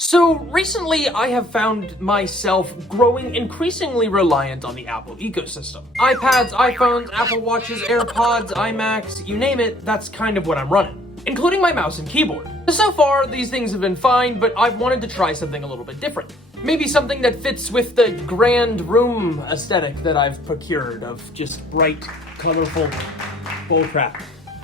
So recently I have found myself growing increasingly reliant on the Apple ecosystem. iPads, iPhones, Apple Watches, AirPods, iMacs, you name it, that's kind of what I'm running, including my mouse and keyboard. So far, these things have been fine, but I've wanted to try something a little bit different. Maybe something that fits with the grand room aesthetic that I've procured of just bright, colorful bullcrap.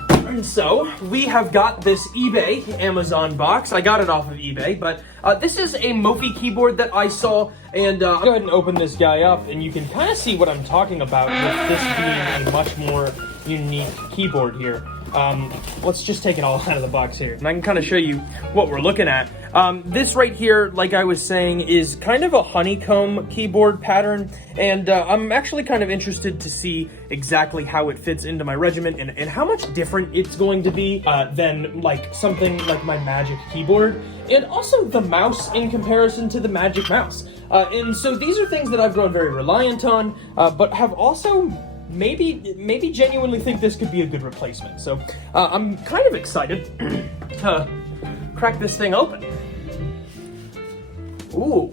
And so, we have got this eBay Amazon box. I got it off of eBay, but this is a Mofii keyboard that I saw, and I'll go ahead and open this guy up, and you can kind of see what I'm talking about with this being a much more unique keyboard here. Let's just take it all out of the box here, and I can kind of show you what we're looking at. This right here, like I was saying, is kind of a honeycomb keyboard pattern, and I'm actually kind of interested to see exactly how it fits into my regimen and how much different it's going to be than like something like my Magic keyboard, and also the mouse in comparison to the Magic mouse. And so these are things that I've grown very reliant on, but have also maybe genuinely think this could be a good replacement. So I'm kind of excited to crack this thing open. Ooh.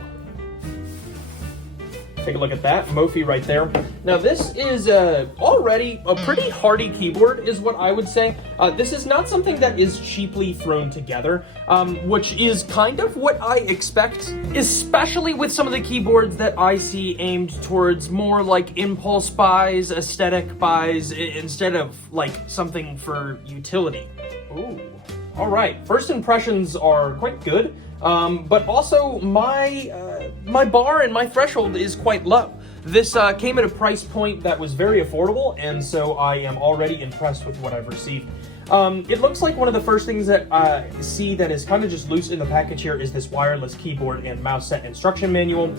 Take a look at that, Mofii right there. Now this is already a pretty hardy keyboard, is what I would say. This is not something that is cheaply thrown together, which is kind of what I expect, especially with some of the keyboards that I see aimed towards more like impulse buys, aesthetic buys, instead of like something for utility. Ooh. All right, first impressions are quite good, but also my bar and my threshold is quite low. This came at a price point that was very affordable, and so I am already impressed with what I've received. It looks like one of the first things that I see that is kind of just loose in the package here is this wireless keyboard and mouse set instruction manual.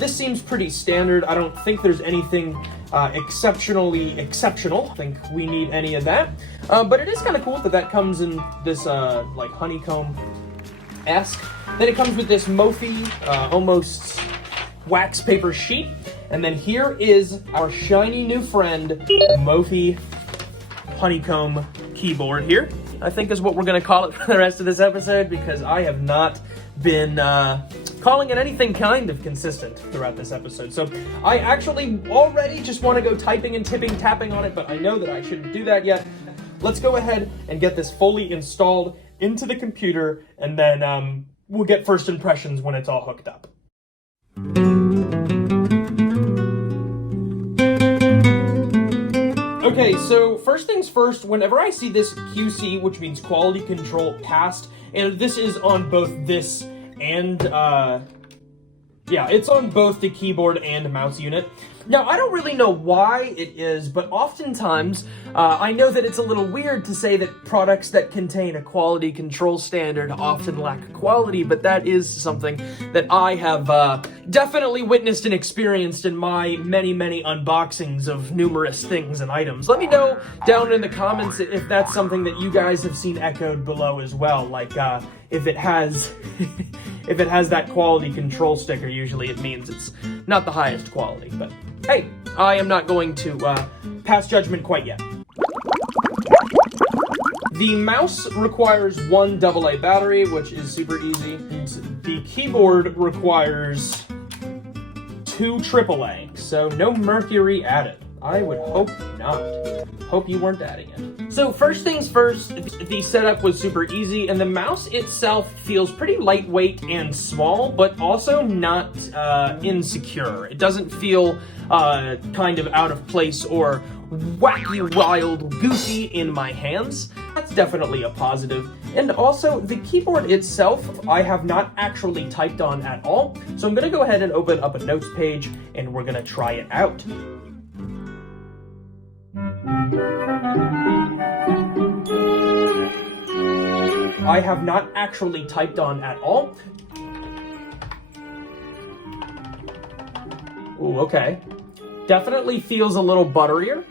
This seems pretty standard. I don't think there's anything exceptionally exceptional. I think we need any of that. But it is kind of cool that that comes in this like honeycomb-esque. Then it comes with this Mofii almost wax paper sheet. And then here is our shiny new friend, Mofii honeycomb keyboard here, I think is what we're going to call it for the rest of this episode, because I have not been calling it anything kind of consistent throughout this episode. So I actually already just want to go typing and tapping on it, but I know that I shouldn't do that yet. Let's go ahead and get this fully installed into the computer, and then we'll get first impressions when it's all hooked up. Okay, so first things first, whenever I see this QC, which means quality control passed, and this is on both this and, yeah, it's on both the keyboard and mouse unit. Now, I don't really know why it is, but oftentimes, I know that it's a little weird to say that products that contain a quality control standard often lack quality, but that is something that I have definitely witnessed and experienced in my many unboxings of numerous things and items. Let me know down in the comments if that's something that you guys have seen echoed below as well, like if it has if it has that quality control sticker. Usually it means it's not the highest quality, but hey, I am not going to pass judgment quite yet. The mouse requires one AA battery, which is super easy. And the keyboard requires two AAA, so no mercury added. I would hope not. Hope you weren't adding it. So first things first, the setup was super easy, and the mouse itself feels pretty lightweight and small, but also not insecure. It doesn't feel kind of out of place or wacky, wild, goofy in my hands. That's definitely a positive. And also, the keyboard itself, I have not actually typed on at all, so I'm gonna go ahead and open up a notes page, and we're gonna try it out. I have not actually typed on at all. Ooh, okay. Definitely feels a little butterier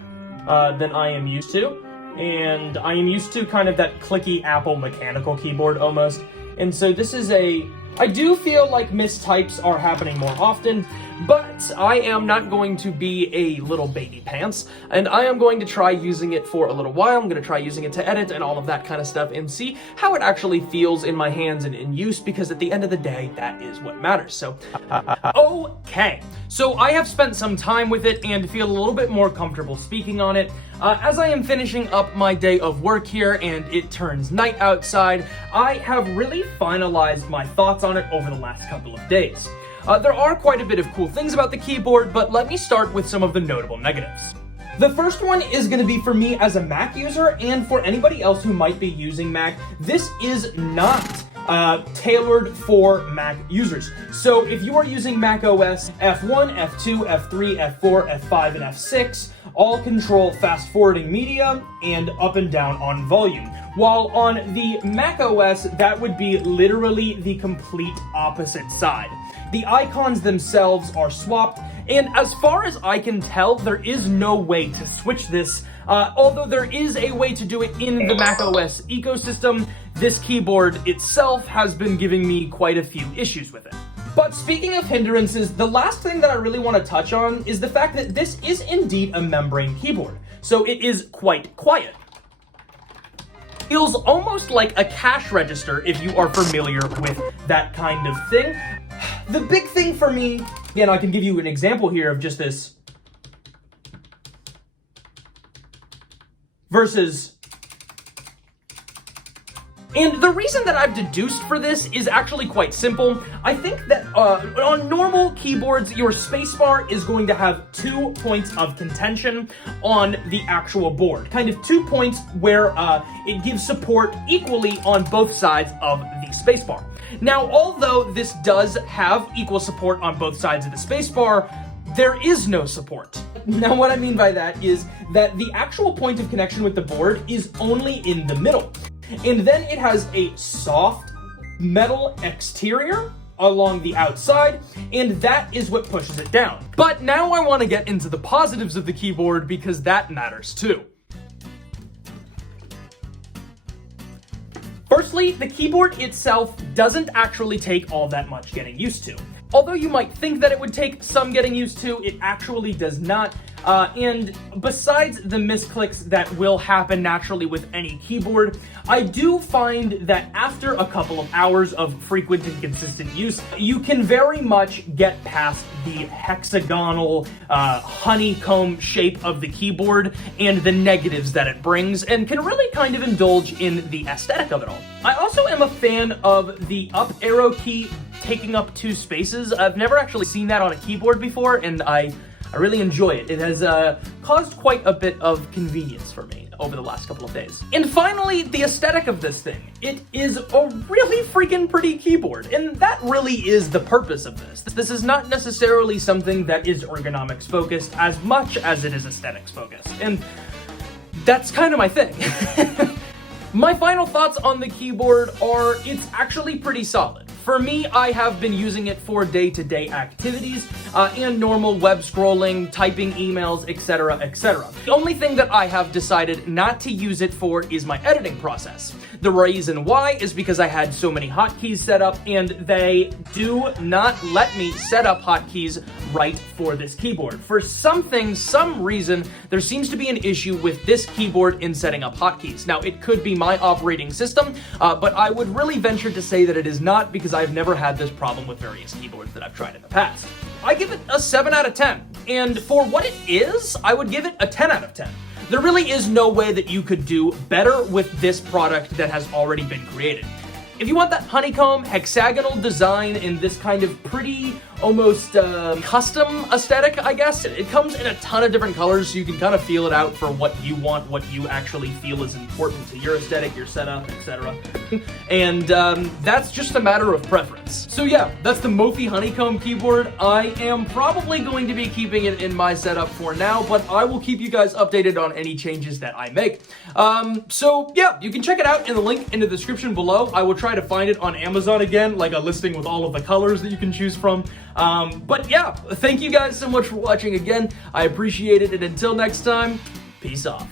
than I am used to. And I am used to kind of that clicky Apple mechanical keyboard almost. And so this is a I do feel like mistypes are happening more often, but I am not going to be a little baby pants, and I am going to try using it for a little while. I'm going to try using it to edit and all of that kind of stuff and see how it actually feels in my hands and in use, because at the end of the day, that is what matters. So, okay. So I have spent some time with it and feel a little bit more comfortable speaking on it. As I am finishing up my day of work here and it turns night outside, I have really finalized my thoughts on it over the last couple of days. There are quite a bit of cool things about the keyboard, but let me start with some of the notable negatives. The first one is going to be for me as a Mac user, and for anybody else who might be using Mac, this is not tailored for Mac users. So if you are using Mac OS, F1, F2, F3, F4, F5, and F6 all control fast forwarding media and up and down on volume. While on the Mac OS, that would be literally the complete opposite side. The icons themselves are swapped, and as far as I can tell, there is no way to switch this. Although there is a way to do it in the Mac OS ecosystem, this keyboard itself has been giving me quite a few issues with it. But speaking of hindrances, the last thing that I really want to touch on is the fact that this is indeed a membrane keyboard, so it is quite quiet. Feels almost like a cash register if you are familiar with that kind of thing. The big thing for me, and I can give you an example here of just this versus. And the reason that I've deduced for this is actually quite simple. I think that on normal keyboards, your spacebar is going to have 2 points of contention on the actual board. Kind of 2 points where it gives support equally on both sides of the spacebar. Now, although this does have equal support on both sides of the spacebar, there is no support. Now, what I mean by that is that the actual point of connection with the board is only in the middle. And then it has a soft metal exterior along the outside, and that is what pushes it down. But now I want to get into the positives of the keyboard, because that matters too. Firstly, the keyboard itself doesn't actually take all that much getting used to. Although you might think that it would take some getting used to, it actually does not. And besides the misclicks that will happen naturally with any keyboard, I do find that after a couple of hours of frequent and consistent use, you can very much get past the hexagonal honeycomb shape of the keyboard and the negatives that it brings, and can really kind of indulge in the aesthetic of it all. I also am a fan of the up arrow key taking up 2 spaces. I've never actually seen that on a keyboard before, and I really enjoy it. It has caused quite a bit of convenience for me over the last couple of days. And finally, the aesthetic of this thing. It is a really freaking pretty keyboard, and that really is the purpose of this. This is not necessarily something that is ergonomics focused as much as it is aesthetics focused, and that's kind of my thing. My final thoughts on the keyboard are it's actually pretty solid. For me, I have been using it for day-to-day activities and normal web scrolling, typing emails, etc., etc. The only thing that I have decided not to use it for is my editing process. The reason why is because I had so many hotkeys set up, and they do not let me set up hotkeys right for this keyboard. For some reason, there seems to be an issue with this keyboard in setting up hotkeys. Now, it could be my operating system, but I would really venture to say that it is not, because I've never had this problem with various keyboards that I've tried in the past. I give it a 7 out of 10, and for what it is, I would give it a 10 out of 10. There really is no way that you could do better with this product that has already been created. If you want that honeycomb hexagonal design in this kind of pretty, almost custom aesthetic, I guess, it comes in a ton of different colors, so you can kind of feel it out for what you want, what you actually feel is important to your aesthetic, your setup, etc. And that's just a matter of preference. So yeah, that's the Mofii honeycomb keyboard. I am probably going to be keeping it in my setup for now, but I will keep you guys updated on any changes that I make. So yeah, you can check it out in the link in the description below. I will try to find it on Amazon again, like a listing with all of the colors that you can choose from. But yeah, thank you guys so much for watching again. I appreciate it, and until next time, peace off.